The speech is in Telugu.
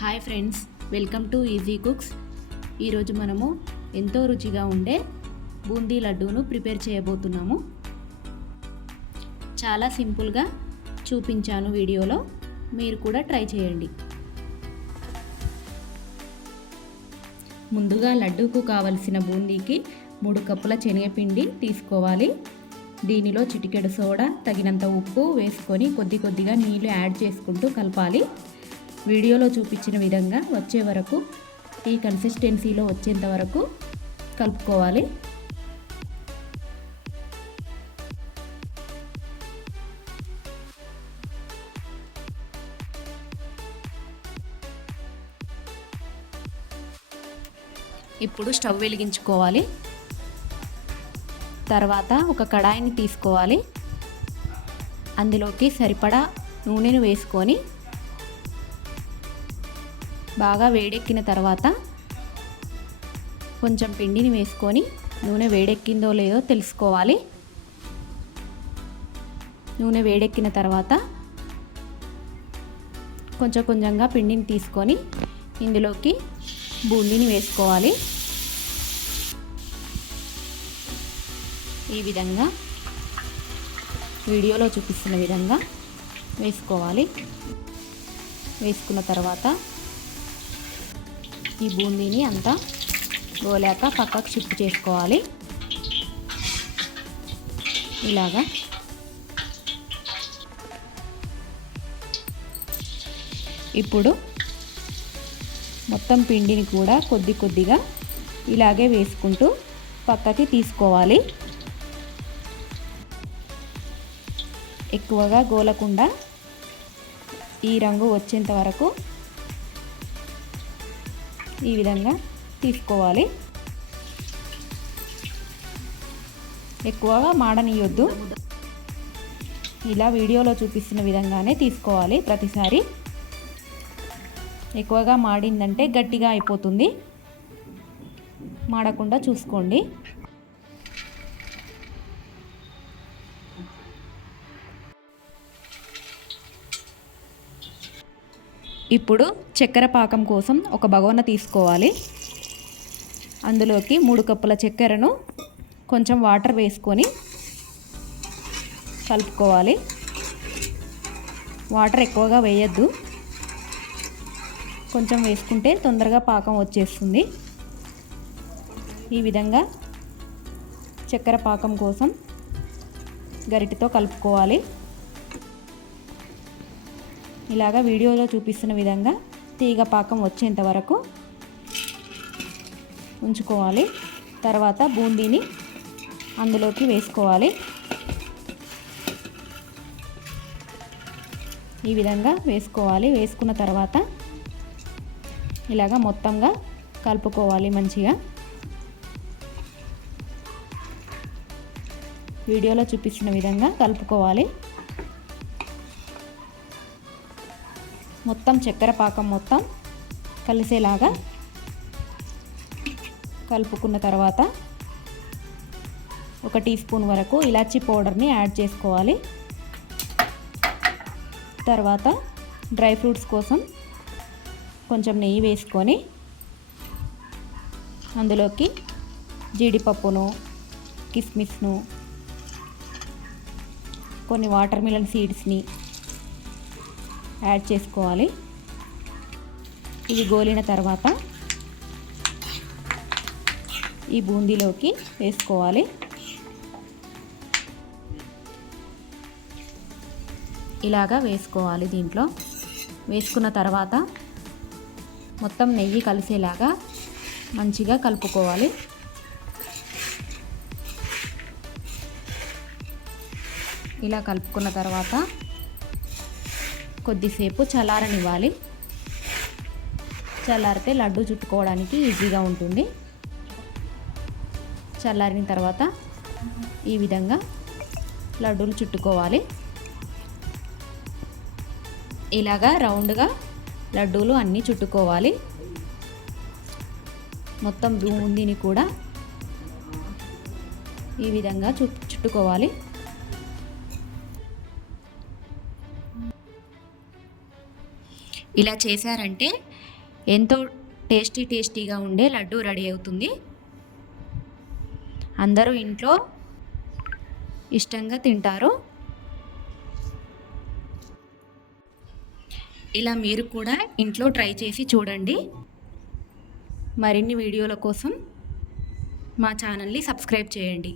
Hi friends, welcome to easy cooks. ఈరోజు మనము ఎంతో రుచిగా ఉండే బూందీ లడ్డూను ప్రిపేర్ చేయబోతున్నాము. చాలా సింపుల్గా చూపించాను వీడియోలో, మీరు కూడా ట్రై చేయండి. ముందుగా లడ్డూకు కావలసిన బూందీకి 3 కప్పుల శనగపిండి తీసుకోవాలి. దీనిలో చిటికెడు సోడా, తగినంత ఉప్పు వేసుకొని కొద్దిగా నీళ్లు యాడ్ చేసుకుంటూ కలపాలి. వీడియోలో చూపించిన విధంగా వచ్చే వరకు, ఈ కన్సిస్టెన్సీలో వచ్చేంత వరకు కలుపుకోవాలి. ఇప్పుడు స్టవ్ వెలిగించుకోవాలి. తర్వాత ఒక కడాయిని తీసుకోవాలి. అందులోకి సరిపడా నూనెను వేసుకొని బాగా వేడెక్కిన తర్వాత కొంచెం పిండిని వేసుకొని నూనె వేడెక్కిందో లేదో తెలుసుకోవాలి. నూనె వేడెక్కిన తర్వాత కొంచెంగా పిండిని తీసుకొని ఇందులోకి బూందీని వేసుకోవాలి. ఈ విధంగా వీడియోలో చూపిస్తున్న విధంగా వేసుకోవాలి. వేసుకున్న తర్వాత ఈ బూందీని అంతా గోలాక పక్కకు షిఫ్ట్ చేసుకోవాలి. ఇలాగా ఇప్పుడు మొత్తం పిండిని కూడా కొద్దిగా ఇలాగే వేసుకుంటూ పక్కకి తీసుకోవాలి. ఎక్కువగా గోలకుండా ఈ రంగు వచ్చేంత వరకు ఈ విధంగా తీసుకోవాలి. ఎక్కువగా మాడనీయొద్దు. ఇలా వీడియోలో చూపిస్తున్న విధంగానే తీసుకోవాలి. ప్రతిసారి ఎక్కువగా మాడిందంటే గట్టిగా అయిపోతుంది. మాడకుండా చూసుకోండి. ఇప్పుడు చక్కెర పాకం కోసం ఒక బగోన తీసుకోవాలి. అందులోకి 3 కప్పుల చక్కెరను కొంచెం వాటర్ వేసుకొని కలుపుకోవాలి. వాటర్ ఎక్కువగా వేయద్దు, కొంచెం వేసుకుంటే తొందరగా పాకం వచ్చేస్తుంది. ఈ విధంగా చక్కెర పాకం కోసం గరిటెతో కలుపుకోవాలి. ఇలాగా వీడియోలో చూపిస్తున్న విధంగా తీగ పాకం వచ్చేంత వరకు ఉంచుకోవాలి. తర్వాత బూందీని అందులోకి వేసుకోవాలి. ఈ విధంగా వేసుకోవాలి. వేసుకున్న తర్వాత ఇలాగా మొత్తంగా కలుపుకోవాలి మంచిగా. వీడియోలో చూపిస్తున్న విధంగా కలుపుకోవాలి. మొత్తం చక్కెర పాకం మొత్తం కలిసేలాగా కలుపుకున్న తర్వాత 1 టీ స్పూన్ వరకు ఇలాచీ పౌడర్ని యాడ్ చేసుకోవాలి. తర్వాత డ్రై ఫ్రూట్స్ కోసం కొంచెం నెయ్యి వేసుకొని అందులోకి జీడిపప్పును, కిస్మిస్ను, కొన్ని వాటర్ మిలన్ సీడ్స్ని యాడ్ చేసుకోవాలి. ఇవి గోలిన తర్వాత ఈ బూందీలోకి వేసుకోవాలి. ఇలాగా వేసుకోవాలి. దీంట్లో వేసుకున్న తర్వాత మొత్తం నెయ్యి కలిసేలాగా మంచిగా కలుపుకోవాలి. ఇలా కలుపుకున్న తర్వాత కొద్దిసేపు చల్లారనివ్వాలి. చల్లారితే లడ్డు చుట్టుకోవడానికి ఈజీగా ఉంటుంది. చల్లారిన తర్వాత ఈ విధంగా లడ్డూలు చుట్టుకోవాలి. ఇలాగా రౌండ్గా లడ్డూలు అన్నీ చుట్టుకోవాలి. మొత్తం బూందీని కూడా ఈ విధంగా చుట్టుకోవాలి. ఇలా చేశారంటే ఎంతో టేస్టీగా ఉండే లడ్డు రెడీ అవుతుంది. అందరూ ఇంట్లో ఇష్టంగా తింటారు. ఇలా మీరు కూడా ఇంట్లో ట్రై చేసి చూడండి. మరిన్ని వీడియోల కోసం మా ఛానల్ని సబ్స్క్రైబ్ చేయండి.